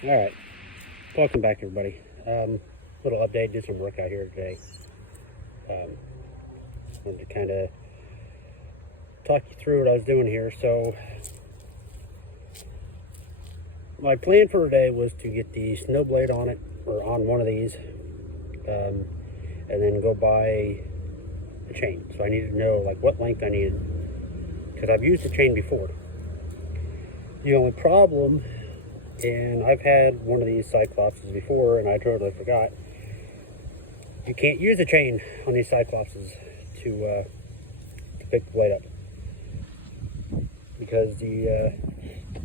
All right, welcome back, everybody. Little update. Did some work out here today. Wanted to kind of talk you through what I was doing here. So, my plan for today was to get the snow blade on it, or on one of these, and then go buy a chain. So I needed to know like what length I needed, because I've used the chain before. The only problem, and I've had one of these Cyclopses before, and I totally forgot. You can't use a chain on these Cyclopses to pick the blade up, because there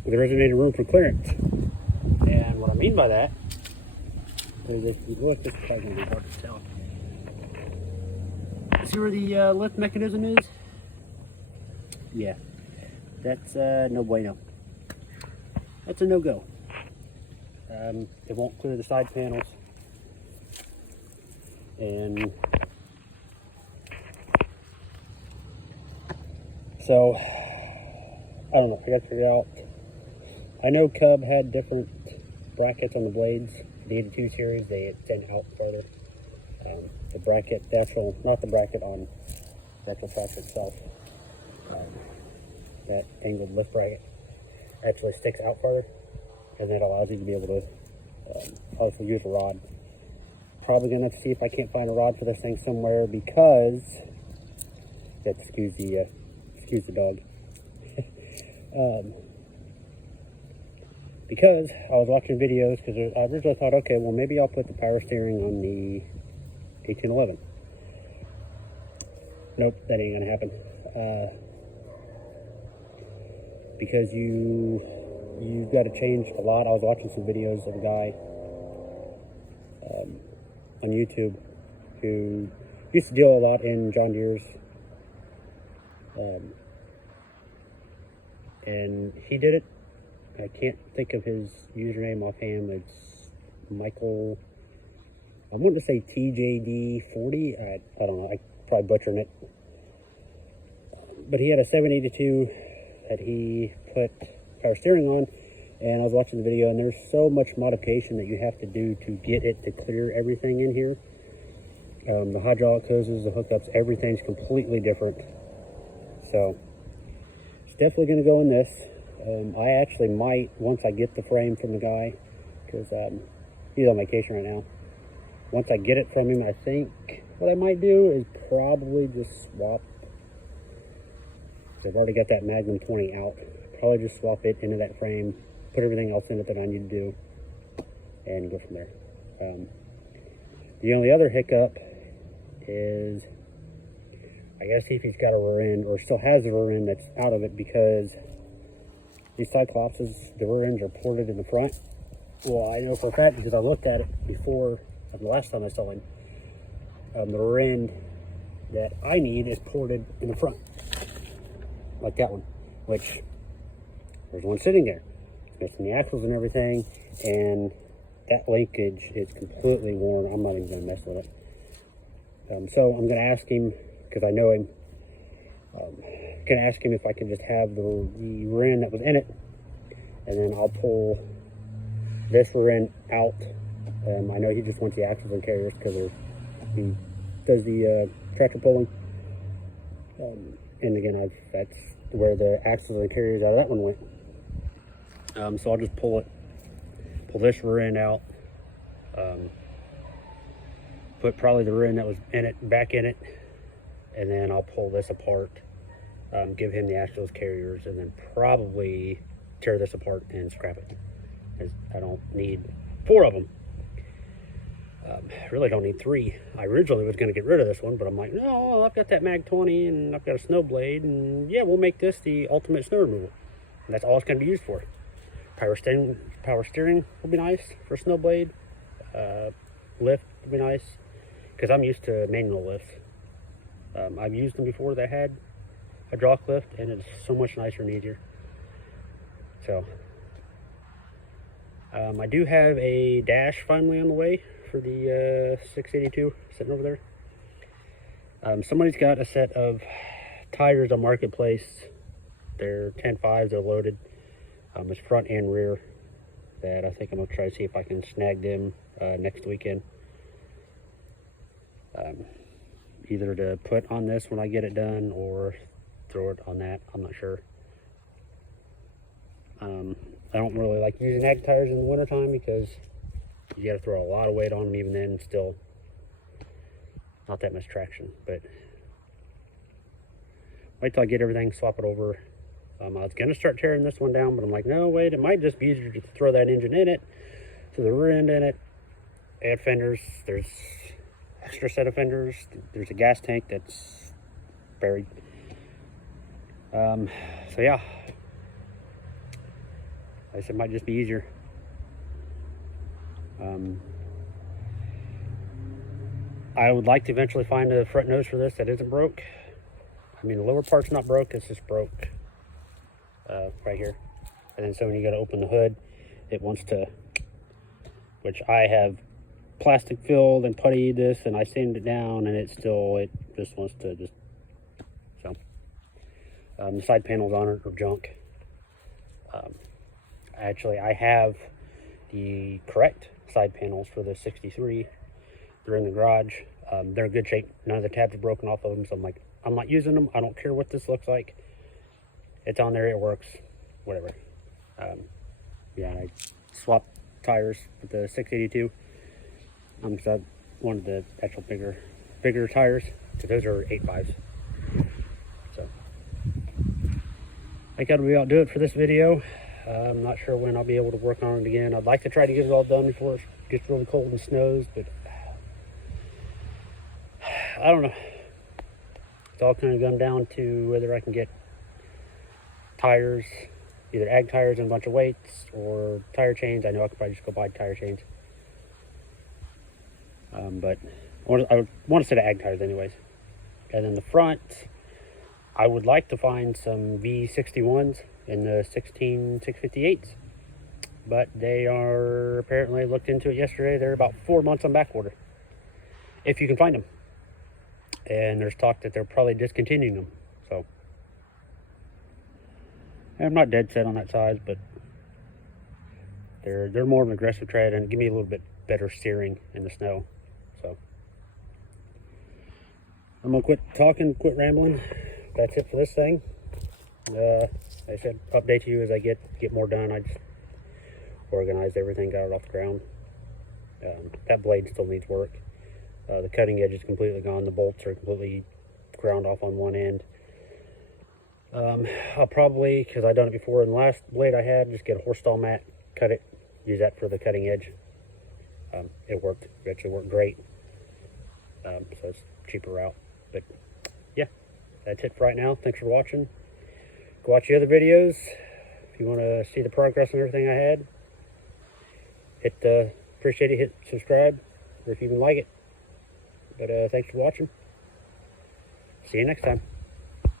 isn't any room for clearance. And what I mean by that is, if you look, this is probably going to be hard to tell. See where the lift mechanism is? Yeah, that's no bueno. That's a no-go. It won't clear the side panels, and so I don't know. I got to figure out. I know Cub had different brackets on the blades. The 82 series, they extend out further. The bracket, the actual, not the bracket on the actual tractor itself, that angled lift bracket actually sticks out further, and that allows you to be able to obviously use a rod. Probably gonna have to see if I can't find a rod for this thing somewhere, because excuse the dog. Because I was watching videos, because I originally thought, okay, well maybe I'll put the power steering on the 1811. Nope, that ain't gonna happen. Because you've got to change a lot. I was watching some videos of a guy on YouTube who used to deal a lot in John Deere's, and he did it. I can't think of his username offhand. It's Michael, I want to say TJD40. I don't know, I probably butchering it. But he had a 782 that he put power steering on, and I was watching the video, and there's so much modification that you have to do to get it to clear everything in here. The hydraulic hoses, the hookups, everything's completely different. So it's definitely going to go in this. I actually might, once I get the frame from the guy, because he's on vacation right now. Once I get it from him, I think what I might do is probably just swap. So I've already got that Magnum 20 out. Probably just swap it into that frame, put everything else in it that I need to do, and go from there. The only other hiccup is, I gotta see if he's got a rear end, or still has a rear end that's out of it, because these Cyclopses, the rear ends are ported in the front. Well, I know for a fact, because I looked at it before, the last time I saw him. The rear end that I need is ported in the front, like that one, which there's one sitting there. It's from the axles and everything, and that linkage is completely worn. I'm not even going to mess with it. So I'm going to ask him, because I know him, going to ask him if I can just have the rear end that was in it, and then I'll pull this rear end out. I know he just wants the axles and carriers, because he does the tractor pulling. And again, that's where the axles and carriers out of that one went. So I'll just pull this rear end out, put probably the rear end that was in it back in it, and then I'll pull this apart, give him the axles, carriers, and then probably tear this apart and scrap it, because I don't need 4 of them. Really don't need 3. I originally was going to get rid of this one, but I'm like, no, I've got that Mag 20, and I've got a snow blade, and yeah, we'll make this the ultimate snow removal. And that's all it's going to be used for. Power steering will be nice for snow blade. Lift will be nice, because I'm used to manual lifts. I've used them before that had hydraulic lift, and it's so much nicer and easier. So I do have a dash finally on the way for the 682 sitting over there. Somebody's got a set of tires on Marketplace. They're 10.5s, they're loaded. It's front and rear. that I think I'm going to try to see if I can snag them next weekend. Either to put on this when I get it done or throw it on that. I'm not sure. I don't really like using ag tires in the wintertime because you got to throw a lot of weight on them even then, and still not that much traction. But wait till I get everything, swap it over. I was going to start tearing this one down, but I'm like, no, wait, it might just be easier to throw that engine in it, throw the rear end in it, add fenders. There's extra set of fenders. There's a gas tank that's buried. So yeah, I guess it might just be easier. I would like to eventually find a front nose for this that isn't broke. I mean, the lower part's not broke, it's just broke right here. And then so when you go to open the hood, it wants to, which I have plastic filled and puttied this, and I sanded it down, and it just wants to just, so. The side panels on it are junk. Actually, I have the correct side panels for the 63. They're in the garage. They're in good shape. None of the tabs are broken off of them, so I'm like, I'm not using them. I don't care what this looks like. It's on there, it works, whatever. Yeah, I swapped tires with the 682. So I wanted the actual bigger tires, because those are 8.5s. So I think that'll be about do it for this video. I'm not sure when I'll be able to work on it again. I'd like to try to get it all done before it gets really cold and snows, but I don't know. It's all kind of gone down to whether I can get tires, either ag tires and a bunch of weights, or tire chains. I know I could probably just go buy tire chains. But I would want a set of ag tires anyways. And then the front, I would like to find some V61s in the 16 658s. But they are, apparently, I looked into it yesterday, they're about 4 months on back order, if you can find them. And there's talk that they're probably discontinuing them. So I'm not dead set on that size, but they're more of an aggressive tread and give me a little bit better steering in the snow. So I'm gonna quit talking, quit rambling. That's it for this thing. Like I said, update you as I get more done. I just organized everything, got it off the ground. That blade still needs work. The cutting edge is completely gone. The bolts are completely ground off on one end. I'll probably, because I've done it before, in the last blade I had, just get a horse stall mat, cut it, use that for the cutting edge. It worked. It actually worked great. So it's a cheaper route. But yeah, that's it for right now. Thanks for watching. Go watch the other videos if you want to see the progress and everything I had. Appreciate it. Hit subscribe if you even like it. But thanks for watching. See you next time.